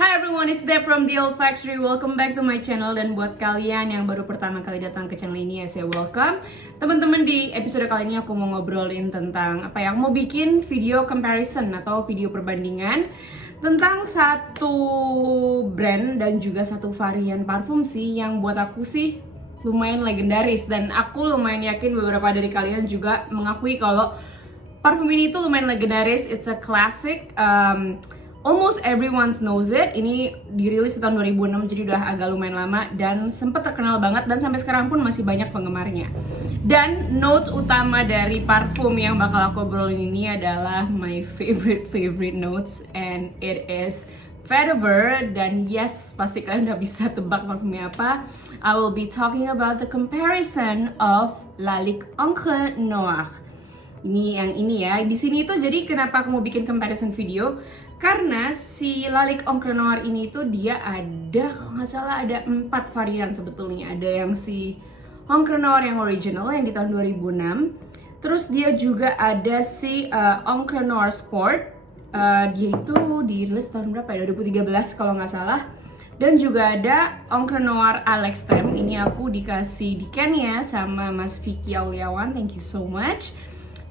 Hi everyone, it's Deb from The Old Factory. Welcome back to my channel. Dan buat kalian yang baru pertama kali datang ke channel ini, ya saya welcome. Teman-teman, di episode kali ini aku mau ngobrolin tentang mau bikin video comparison atau video perbandingan tentang satu brand dan juga satu varian parfum sih yang buat aku sih lumayan legendaris, dan aku lumayan yakin beberapa dari kalian juga mengakui kalau parfum ini tuh lumayan legendaris. It's a classic. Almost everyone knows it. Ini dirilis di tahun 2006, jadi udah agak lumayan lama dan sempat terkenal banget, dan sampai sekarang pun masih banyak penggemarnya. Dan notes utama dari parfum yang bakal aku obrolin ini adalah my favorite notes, and it is Vetiver. Dan yes, pasti kalian udah bisa tebak parfumnya apa. I will be talking about the comparison of Lalique Encre Noire. Ini yang ini ya. Di sini tuh jadi kenapa aku mau bikin comparison video? Karena si Lalique Encre Noire ini tuh dia ada, kalau nggak salah ada 4 varian sebetulnya. Ada yang si Encre Noire yang original yang di tahun 2006. Terus dia juga ada si Encre Noire Sport. Dia itu dirilis tahun berapa ya? 2013 kalau nggak salah. Dan juga ada Encre Noire à l'Extrême. Ini aku dikasih di Kenya sama Mas Vicky Auliawan. Thank you so much.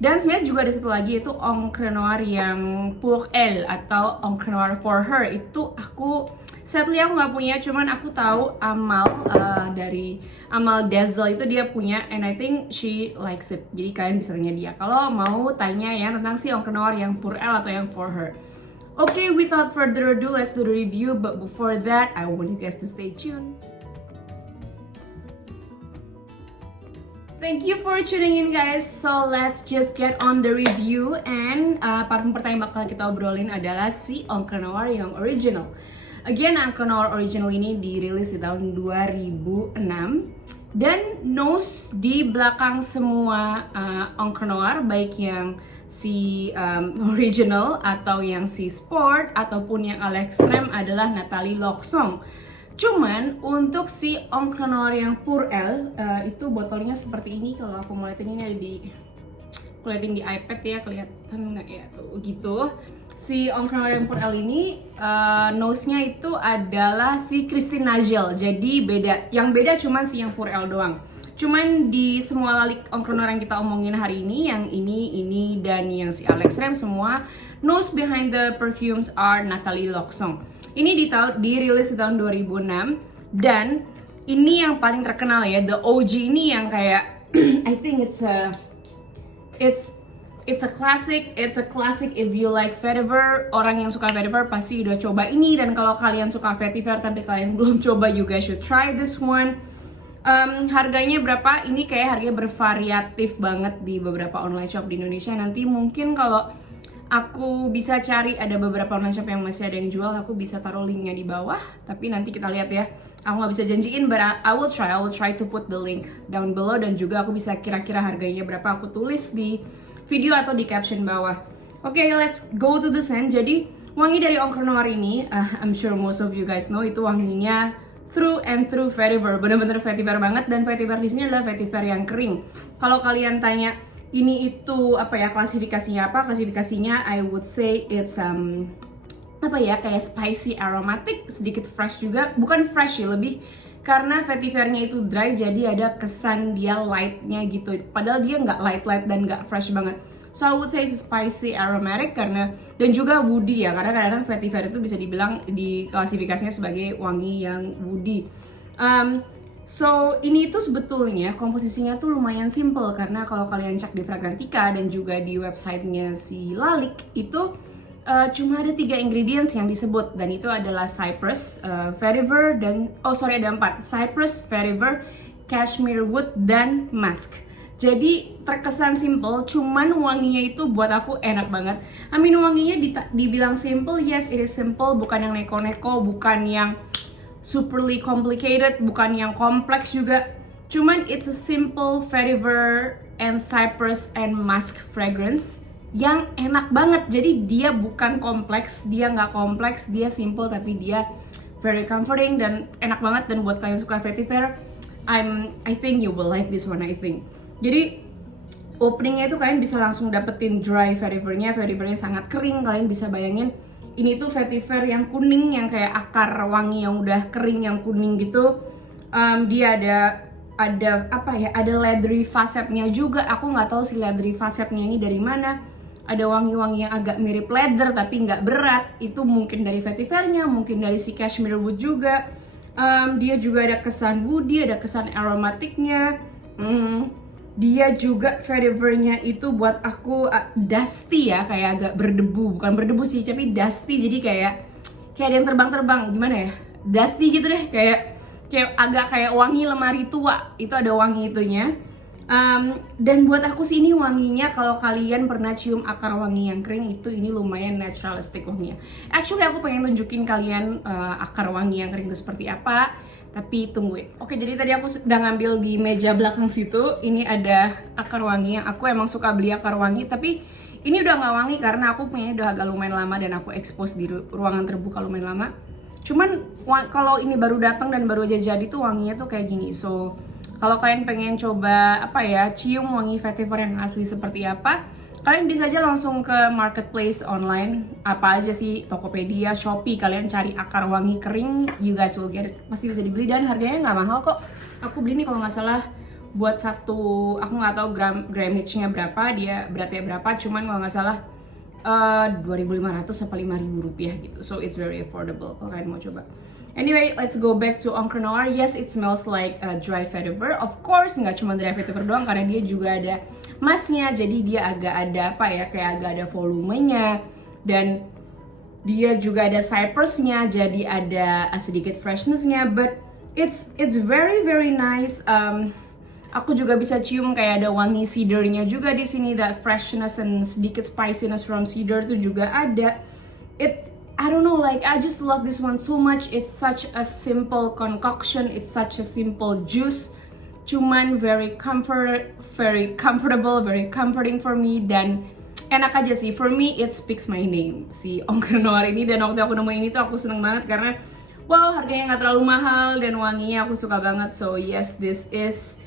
Dan sebenarnya juga ada satu lagi, yaitu Encre Noire yang pour elle atau Encre Noire for her. Itu aku sadly aku nggak punya, cuman aku tahu Amal dari Amal Dazzle itu dia punya, and I think she likes it. Jadi kalian bisa tanya dia kalau mau tanya ya tentang si Encre Noire yang pour elle atau yang for her. Okay, without further ado, let's do the review. But before that, I want you guys to stay tuned. Thank you for tuning in, guys. So let's just get on the review. And parfum pertama yang bakal kita obrolin adalah si Encre Noire yang original. Again, Encre Noire original ini dirilis di tahun 2006. Dan nose di belakang semua Encre Noire, baik yang si original atau yang si sport ataupun yang à l'extrême, adalah Nathalie Lauxon. Cuman untuk si Encre Noire yang pour elle itu botolnya seperti ini. Kalau aku mau liatin ini ada liatin di iPad ya, kelihatan nggak ya tuh gitu. Si Encre Noire yang pour elle ini nose-nya itu adalah si Christine Nagel. Jadi beda, yang beda cuman si yang pour elle doang. Cuman di semua Lalique Encre Noire yang kita omongin hari ini, yang ini dan yang si à l'extrême, semua nose behind the perfumes are Nathalie Lauxon. Ini dirilis di tahun 2006, dan ini yang paling terkenal ya, the OG ini yang kayak I think it's a classic. It's a classic if you like Vetiver. Orang yang suka Vetiver pasti udah coba ini, dan kalau kalian suka Vetiver tapi kalian belum coba, you guys should try this one. Harganya berapa? Ini kayak harganya bervariatif banget di beberapa online shop di Indonesia. Nanti mungkin kalau aku bisa cari, ada beberapa online shop yang masih ada yang jual, aku bisa taruh linknya di bawah. Tapi nanti kita lihat ya. Aku nggak bisa janjiin, but I will try to put the link down below. Dan juga aku bisa kira-kira harganya berapa, aku tulis di video atau di caption bawah. Oke, let's go to the scent. Jadi wangi dari Encre Noire ini, I'm sure most of you guys know, itu wanginya through and through Vetiver. Bener-bener Vetiver banget, dan Vetiver di sini adalah Vetiver yang kering. Kalau kalian tanya ini itu klasifikasinya apa? Klasifikasinya I would say it's kayak spicy aromatic, sedikit fresh juga. Bukan fresh ya, lebih karena Vetivernya itu dry, jadi ada kesan dia lightnya gitu. Padahal dia nggak light dan nggak fresh banget. So I would say it's spicy aromatic, dan juga woody ya, karena kadang-kadang Vetiver itu bisa dibilang di klasifikasinya sebagai wangi yang woody. So ini tuh sebetulnya komposisinya tuh lumayan simple, karena kalau kalian cek di Fragrantica dan juga di websitenya si Lalique itu cuma ada 3 ingredients yang disebut, dan itu adalah cypress, vetiver, dan ada 4, cypress, vetiver, cashmere wood, dan musk. Jadi terkesan simple, cuman wanginya itu buat aku enak banget. Wanginya dibilang simple, yes it is simple, bukan yang neko-neko, bukan yang superly complicated, bukan yang kompleks juga. Cuman it's a simple vetiver and cypress and musk fragrance yang enak banget. Jadi dia bukan kompleks, dia nggak kompleks, dia simple tapi dia very comforting dan enak banget. Dan buat kalian suka vetiver, I think you will like this one, I think. Jadi openingnya itu kalian bisa langsung dapetin dry vetivernya sangat kering. Kalian bisa bayangin Ini tuh vetiver yang kuning, yang kayak akar wangi yang udah kering yang kuning gitu. Dia ada apa ya? Ada leathery facetnya juga. Aku nggak tahu si leathery facetnya ini dari mana. Ada wangi-wangi yang agak mirip leather tapi nggak berat. Itu mungkin dari vetivernya, mungkin dari si cashmere wood juga. Dia juga ada kesan woody, ada kesan aromatiknya. Dia juga vetivernya itu buat aku dusty ya, kayak agak berdebu, bukan berdebu sih, tapi dusty, jadi kayak ada yang terbang-terbang, gimana ya, dusty gitu deh, kayak agak kayak wangi lemari tua, itu ada wangi itunya. Dan buat aku sih ini wanginya, kalau kalian pernah cium akar wangi yang kering itu, ini lumayan naturalistic wanginya. Actually aku pengen tunjukin kalian akar wangi yang kering itu seperti apa, tapi tungguin. Oke, jadi tadi aku udah ngambil di meja belakang situ. Ini ada akar wangi yang aku emang suka beli akar wangi, tapi ini udah nggak wangi karena aku punya udah agak lumayan lama dan aku expose di ruangan terbuka lumayan lama. Cuman kalau ini baru datang dan baru aja jadi tuh wanginya tuh kayak gini. So kalau kalian pengen coba apa ya, cium wangi vetiver yang asli seperti apa, kalian bisa aja langsung ke marketplace online, apa aja sih, Tokopedia, Shopee, kalian cari akar wangi kering, you guys will get it. Pasti bisa dibeli dan harganya nggak mahal kok. Aku beli nih kalau nggak salah buat satu, aku nggak tahu gramage-nya berapa, dia beratnya berapa, cuman kalau nggak salah 2.500 sampai 5.000 rupiah gitu. So it's very affordable kalau kalian mau coba. Anyway, let's go back to Encre Noir. Yes, it smells like dry vetiver. Of course, nggak cuma dry vetiver doang, karena dia juga ada masnya. Jadi dia agak ada apa ya, kayak agak ada volumenya. Dan dia juga ada cypressnya, jadi ada sedikit freshnessnya. But it's very very nice. Aku juga bisa cium kayak ada wangi cedarnya juga di sini. That freshness and sedikit spiciness from cedar tuh juga ada. I don't know, like I just love this one so much. It's such a simple concoction. It's such a simple juice. Cuman very comfortable, very comforting for me, dan enak aja sih. For me, it speaks my name, si Encre Noir ini. Dan waktu aku nemuin ini tuh aku seneng banget karena wow, harganya nggak terlalu mahal dan wanginya aku suka banget. So yes, this is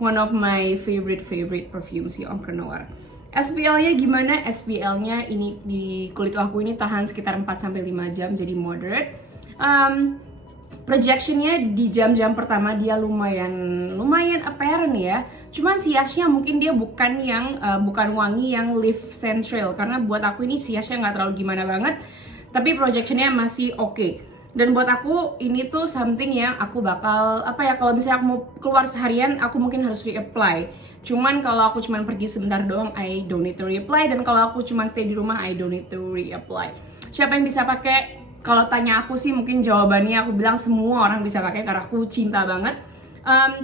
one of my favorite perfume, si Encre Noir. SPL-nya gimana? SPL-nya ini di kulit aku ini tahan sekitar 4-5 jam, jadi moderate. Projectionnya di jam-jam pertama dia lumayan apparent ya. Cuman siasnya mungkin dia bukan wangi yang leaf central, karena buat aku ini siasnya nggak terlalu gimana banget. Tapi projectionnya masih oke. Dan buat aku ini tuh something yang aku bakal apa ya, kalau misalnya aku mau keluar seharian aku mungkin harus reapply. Cuman kalau aku cuman pergi sebentar doang, I don't need to reapply. Dan kalau aku cuman stay di rumah, I don't need to reapply. Siapa yang bisa pakai? Kalau tanya aku sih mungkin jawabannya aku bilang semua orang bisa pakai karena aku cinta banget.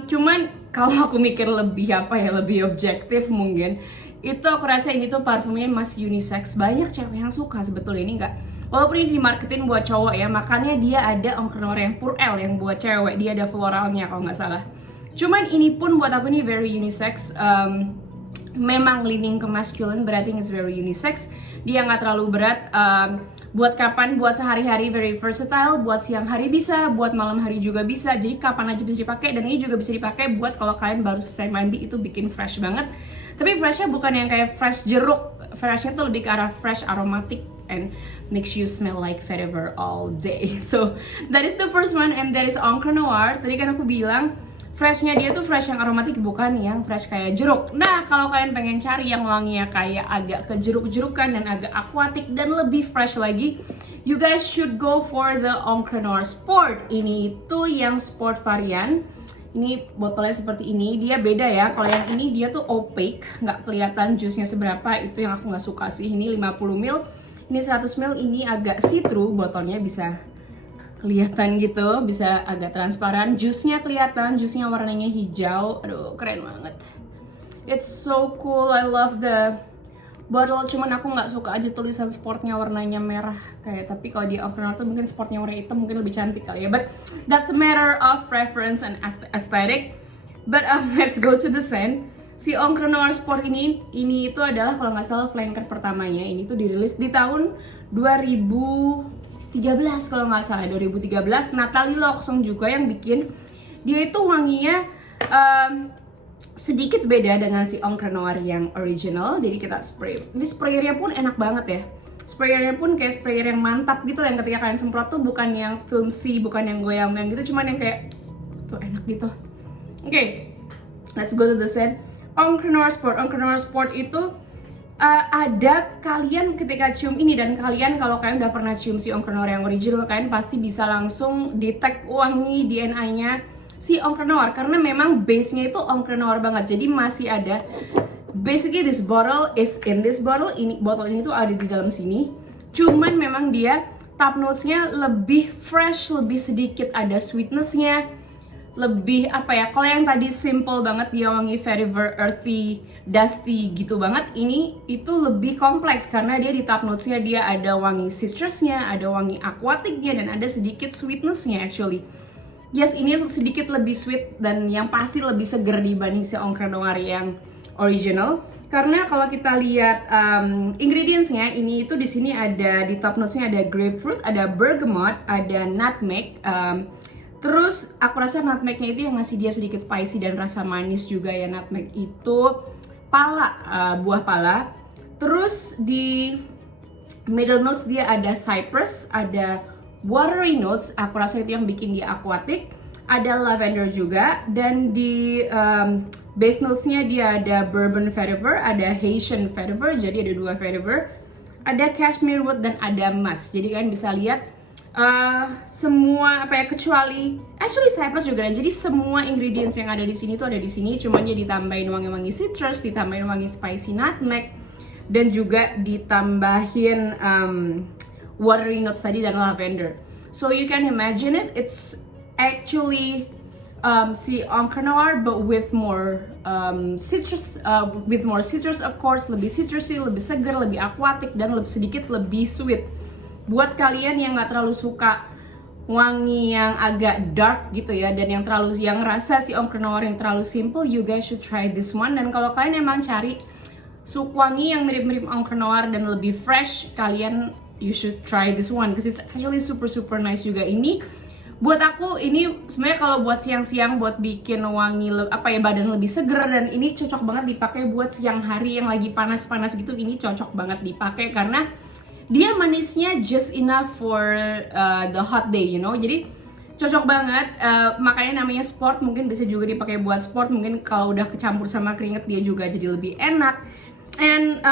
Cuman kalau aku mikir lebih lebih objektif mungkin, itu aku rasa ini tuh parfumnya masih unisex. Banyak cewek yang suka sebetulnya ini enggak. Walaupun ini dimarketin buat cowok ya, makanya dia ada Encre Noir yang Pure Elle yang buat cewek. Dia ada floralnya kalau nggak salah. Cuman ini pun buat aku ini very unisex. Memang leaning ke masculine, but I think it's very unisex. Dia nggak terlalu berat. Buat kapan? Buat sehari-hari, very versatile. Buat siang hari bisa, buat malam hari juga bisa. Jadi kapan aja bisa dipakai. Dan ini juga bisa dipakai buat kalau kalian baru selesai mandi, itu bikin fresh banget. Tapi freshnya bukan yang kayak fresh jeruk. Freshnya tuh lebih ke arah fresh aromatic and makes you smell like vetiver all day. So that is the first one, and that is Encre Noir. Tadi kan aku bilang freshnya dia tuh fresh yang aromatik, bukan yang fresh kayak jeruk. Nah, kalau kalian pengen cari yang wanginya kayak agak ke jeruk-jerukan dan agak aquatic dan lebih fresh lagi, you guys should go for the Encre Noir Sport. Ini itu yang sport varian. Ini botolnya seperti ini, dia beda ya. Kalau yang ini dia tuh opaque, nggak kelihatan jusnya seberapa. Itu yang aku nggak suka sih. Ini 50 ml, ini 100 ml. Ini agak see-through, botolnya bisa kelihatan gitu, bisa agak transparan. Jusnya kelihatan, jusnya warnanya hijau. Aduh, keren banget. It's so cool, I love the bottle. Cuman aku nggak suka aja tulisan sportnya warnanya merah kayak. Tapi kalau di Encre Noir tuh mungkin sportnya warna hitam, mungkin lebih cantik kali ya. But that's a matter of preference and aesthetic. But let's go to the scent. Si Encre Noir Sport ini itu adalah kalau nggak salah flanker pertamanya. Ini tuh dirilis di tahun 2013 kalau nggak salah, 2013. Natalie Loxong juga yang bikin. Dia itu wanginya sedikit beda dengan si Encre Noir yang original. Jadi kita spray. Ini sprayernya pun enak banget ya. Sprayernya pun kayak sprayer yang mantap gitu, yang ketika kalian semprot tuh bukan yang filmsy, bukan yang goyang-goyang gitu, cuman yang kayak tuh enak gitu. Oke, let's go to the scent. Onkrenor Sport. Onkrenor Sport itu ada kalian ketika cium ini, dan kalian kalau kalian udah pernah cium si Onkrenor yang original, kalian pasti bisa langsung detect wangi DNA-nya si Onkrenor, karena memang base-nya itu Onkrenor banget. Jadi masih ada, basically this bottle is in this bottle, ini botol ini tuh ada di dalam sini. Cuman memang dia top notes-nya lebih fresh, lebih sedikit ada sweetness-nya, lebih apa ya, kalau yang tadi simple banget dia wangi vetiver, earthy, dusty gitu banget, ini itu lebih kompleks karena dia di top notes-nya dia ada wangi citrusnya, ada wangi aquatic-nya, dan ada sedikit sweetness-nya actually. Yes, ini sedikit lebih sweet dan yang pasti lebih seger dibanding si Onkrenor yang original. Karena kalau kita lihat ingredients-nya, ini itu di sini ada di top notes-nya ada grapefruit, ada bergamot, ada nutmeg. Terus aku rasa nutmeg-nya itu yang ngasih dia sedikit spicy dan rasa manis juga ya. Nutmeg itu pala, buah pala. Terus di middle notes dia ada cypress, ada watery notes, aku rasa itu yang bikin dia aquatic. Ada lavender juga, dan di base notes-nya dia ada bourbon vetiver, ada Haitian vetiver, jadi ada 2 vetiver. Ada cashmere wood dan ada musk. Jadi kalian bisa lihat semua apa ya, kecuali actually cypress juga. Jadi semua ingredients yang ada di sini tuh ada di sini, cuman dia ditambahin wangi-wangi citrus, ditambahin wangi spicy nutmeg, dan juga ditambahin watery notes tadi dan lavender. So you can imagine it, it's actually si Onkrenor but with more citrus, of course, lebih citrusy, lebih segar, lebih aquatic, dan sedikit lebih sweet. Buat kalian yang nggak terlalu suka wangi yang agak dark gitu ya, dan yang rasa si Onkrenor yang terlalu simple, you guys should try this one. Dan kalau kalian emang cari wangi yang mirip-mirip Onkrenor dan lebih fresh, kalian you should try this one because it's actually super nice juga. Ini buat aku ini sebenarnya kalau buat siang-siang buat bikin wangi badan lebih seger, dan ini cocok banget dipakai buat siang hari yang lagi panas-panas gitu. Ini cocok banget dipakai karena dia manisnya just enough for the hot day, you know. Jadi cocok banget, makanya namanya sport. Mungkin bisa juga dipakai buat sport, mungkin kalau udah kecampur sama keringet dia juga jadi lebih enak. And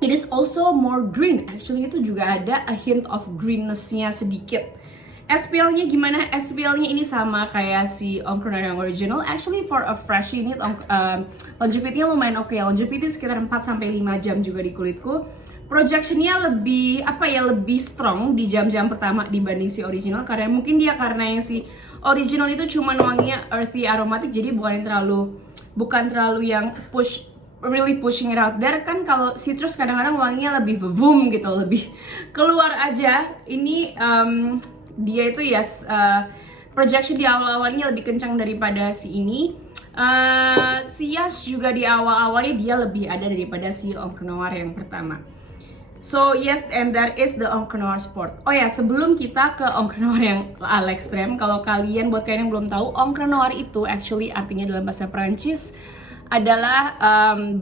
it is also more green, actually itu juga ada a hint of greenness-nya sedikit. SPL-nya gimana? SPL-nya ini sama kayak si Onkrenor yang original. Actually for a fresh unit, longevity-nya lumayan oke. Longevity sekitar 4-5 jam juga di kulitku. Projection-nya lebih lebih strong di jam-jam pertama dibanding si original, karena mungkin karena yang si original itu cuma wanginya earthy aromatic, jadi bukan terlalu yang really pushing it out there. Kan kalau citrus kadang-kadang wanginya lebih boom gitu, lebih keluar aja. Ini dia itu projection di awal-awalnya lebih kencang daripada si ini. Si Yash juga di awal-awalnya dia lebih ada daripada si Onkrenor yang pertama. So yes, and that is the Onkrenor Sport. Oh ya, sebelum kita ke Onkrenor yang à l'extrême, kalau buat kalian yang belum tahu, Onkrenor itu actually artinya dalam bahasa Perancis adalah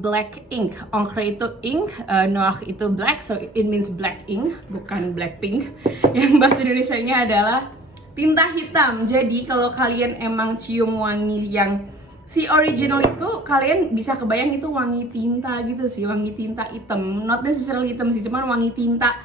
black ink. Encre itu ink, noir itu black, so it means black ink, bukan black pink. Yang bahasa Indonesianya adalah tinta hitam. Jadi kalau kalian emang cium wangi yang si original itu, kalian bisa kebayang itu wangi tinta gitu sih, wangi tinta hitam. Not necessarily hitam sih, cuman wangi tinta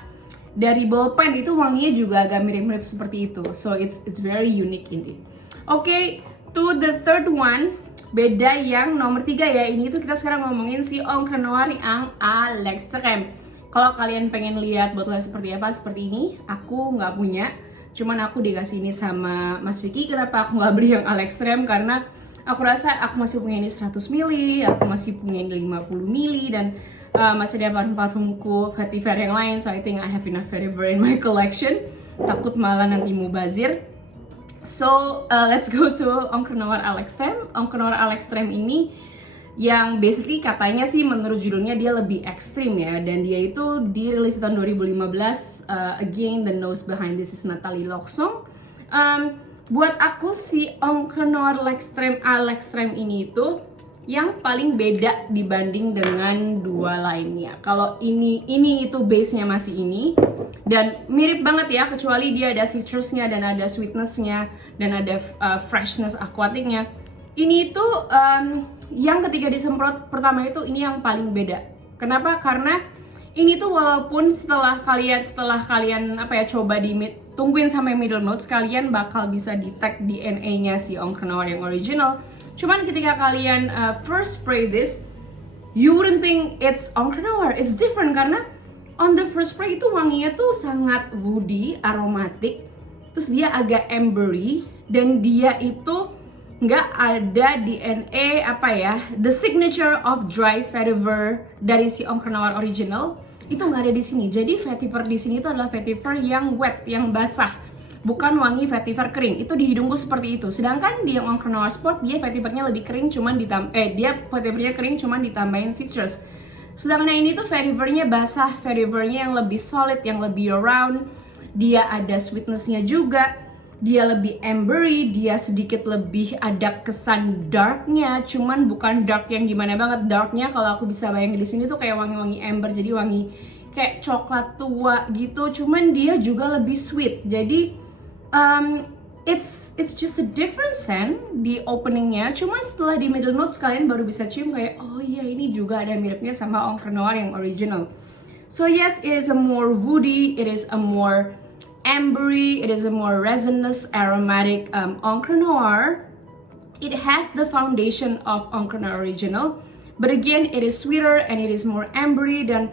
dari bolpen itu wanginya juga agak mirip-mirip seperti itu. So it's very unique indeed. Okay, to the third one, beda yang nomor 3 ya. Ini tuh kita sekarang ngomongin si Onkrenor yang à l'extrême. Kalau kalian pengen lihat botolnya seperti apa, seperti ini, aku nggak punya. Cuman aku dikasih ini sama Mas Vicky. Kenapa aku nggak beli yang à l'extrême? Karena aku rasa aku masih punya ini 100 ml, aku masih punya ini 50 ml, dan masih ada parfum-parfumku vetiver yang lain. So I think I have enough vetiver in my collection. Takut malah nanti mubazir. So let's go to Onkrenor à l'extrême. Onkrenor à l'extrême ini yang basically katanya sih menurut judulnya dia lebih ekstrim ya, dan dia itu dirilis tahun 2015. Again, the nose behind this is Nathalie Lauxon. Buat aku si Onkrenor à l'extrême ini itu yang paling beda dibanding dengan dua lainnya. Kalau ini itu base-nya masih ini, dan mirip banget ya, kecuali dia ada citrusnya dan ada sweetness-nya dan ada freshness aquatic-nya. Ini itu yang ketika disemprot pertama itu ini yang paling beda. Kenapa? Karena ini tuh walaupun setelah kalian coba tungguin sampai middle notes, kalian bakal bisa detect DNA-nya si Encre Noir yang original. Cuman ketika kalian first spray this, you wouldn't think it's Encre Noir. It's different karena on the first spray itu wanginya tuh sangat woody, aromatic. Terus dia agak ambery dan dia itu nggak ada DNA the signature of dry vetiver dari si Encre Noir original itu nggak ada di sini. Jadi vetiver di sini itu adalah vetiver yang wet, yang basah. Bukan wangi vetiver kering, itu di hidungku seperti itu. Sedangkan di yang Encre Noir Sport dia vetivernya lebih kering, vetivernya kering cuman ditambahin citrus. Sedangkan yang ini tuh vetivernya basah, vetivernya yang lebih solid, yang lebih round. Dia ada sweetnessnya juga, dia lebih ambery, dia sedikit lebih ada kesan darknya, cuman bukan dark yang gimana banget. Darknya kalau aku bisa bayangin di sini tuh kayak wangi-wangi amber, jadi wangi kayak coklat tua gitu. Cuman dia juga lebih sweet, jadi it's just a different scent di openingnya. Cuman setelah di middle notes kalian baru bisa cium kayak oh iya ini juga ada miripnya sama Encre Noir yang original. So yes, it is a more woody, it is a more ambery, it is a more resinous, aromatic Encre Noir. It has the foundation of Encre Noir original, but again it is sweeter and it is more ambery. Dan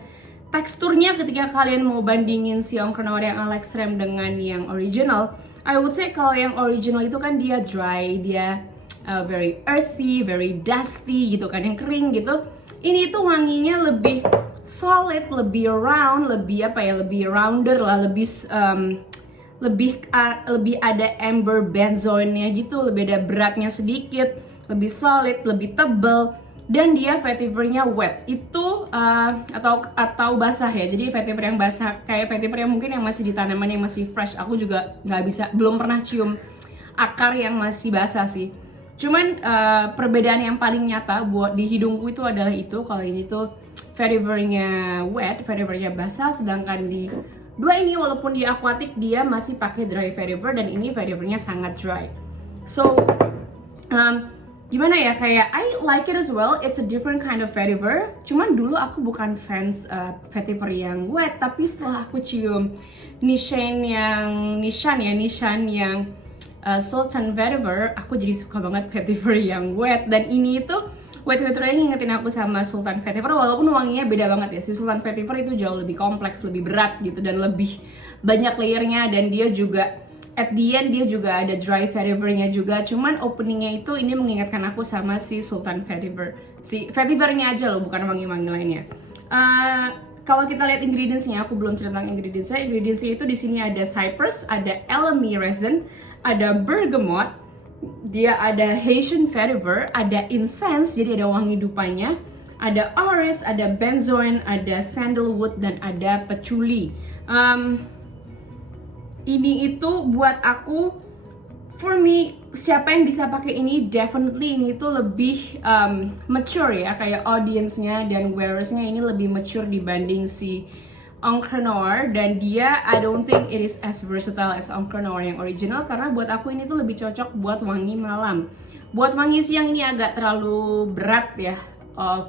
teksturnya ketika kalian mau bandingin si Encre Noir yang ala extreme dengan yang original, I would say kalau yang original itu kan dia dry, dia very earthy, very dusty gitu kan, yang kering gitu. Ini tuh wanginya lebih solid, lebih round, lebih lebih rounder lah, lebih ada amber benzoinnya gitu, lebih ada beratnya sedikit, lebih solid, lebih tebal, dan dia vetivernya wet itu atau basah ya. Jadi vetiver yang basah kayak vetiver yang mungkin yang masih di tanaman yang masih fresh. Aku juga belum pernah cium akar yang masih basah sih. Cuman perbedaan yang paling nyata buat di hidungku itu adalah itu. Kalau ini tuh vetivernya wet, vetivernya basah, sedangkan di dua ini walaupun di aquatic dia masih pakai dry vetiver dan ini vetivernya sangat dry. So gimana ya, kayak I like it as well. It's a different kind of vetiver. Cuman dulu aku bukan fans vetiver yang wet, tapi setelah aku cium Nishan yang Sultan vetiver, aku jadi suka banget vetiver yang wet. Dan ini itu wet vetivernya ngingetin aku sama Sultan vetiver, walaupun wanginya beda banget ya. Si Sultan vetiver itu jauh lebih kompleks, lebih berat gitu, dan lebih banyak layernya. Dan dia juga at the end dia juga ada dry vetivernya juga. Cuman openingnya itu ini mengingatkan aku sama si Sultan vetiver. Si vetivernya aja loh, bukan wangi-wangi lainnya. Kalau kita lihat ingredientsnya, aku belum cerita tentang ingredientsnya. Ingredientsnya itu di sini ada cypress, ada elemi resin, ada bergamot, dia ada Haitian vetiver, ada incense, jadi ada wangi dupanya, ada orris, ada benzoin, ada sandalwood, dan ada patchouli. Ini itu buat aku, for me, siapa yang bisa pakai ini, definitely ini itu lebih mature ya, kayak audience-nya dan wearers-nya ini lebih mature dibanding si Encre Noir. Dan dia, I don't think it is as versatile as Encre Noir yang original, karena buat aku ini tuh lebih cocok buat wangi malam. Buat wangi siang ini agak terlalu berat ya,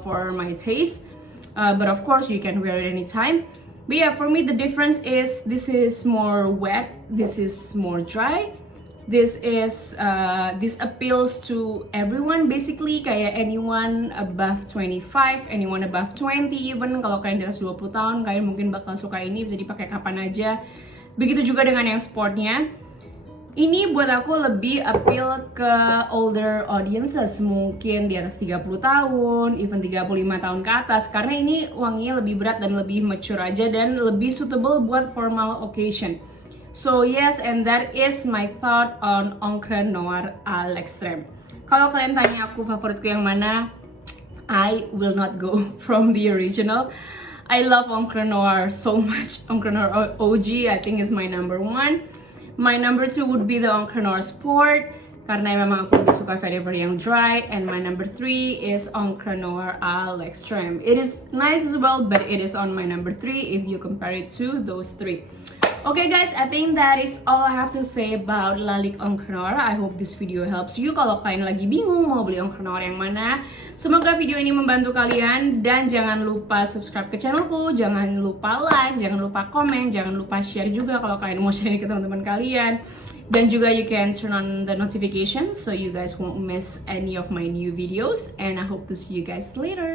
for my taste, but of course you can wear it anytime. But yeah, for me the difference is this is more wet, this is more dry. This appeals to everyone basically, kayak anyone above 25, anyone above 20 even. Kalau kalian di atas 20 tahun, kalian mungkin bakal suka ini, bisa dipakai kapan aja. Begitu juga dengan yang sportnya. Ini buat aku lebih appeal ke older audiences, mungkin di atas 30 tahun, even 35 tahun ke atas, karena ini wanginya lebih berat dan lebih mature aja dan lebih suitable buat formal occasion. So yes, and that is my thought on Encre Noir à l'extrême. Kalau kalian tanya aku favoritku yang mana, I will not go from the original. I love Encre Noir so much. Encre Noir OG I think is my number one. My number two would be the Encre Noir Sport. karena memang aku lebih suka vetiver yang dry. And my number 3 is Encre Noir à l'Extrême. It is nice as well, but it is on my number 3 if you compare it to those 3. Okay guys, I think that is all I have to say about Lalique Encre Noir. I hope this video helps you. Kalau kalian lagi bingung mau beli Encre Noir yang mana, semoga video ini membantu kalian. Dan jangan lupa subscribe ke channelku, jangan lupa like, jangan lupa komen, jangan lupa share juga kalau kalian mau share ke teman-teman kalian. Dan juga you can turn on the notifications so you guys won't miss any of my new videos. And I hope to see you guys later.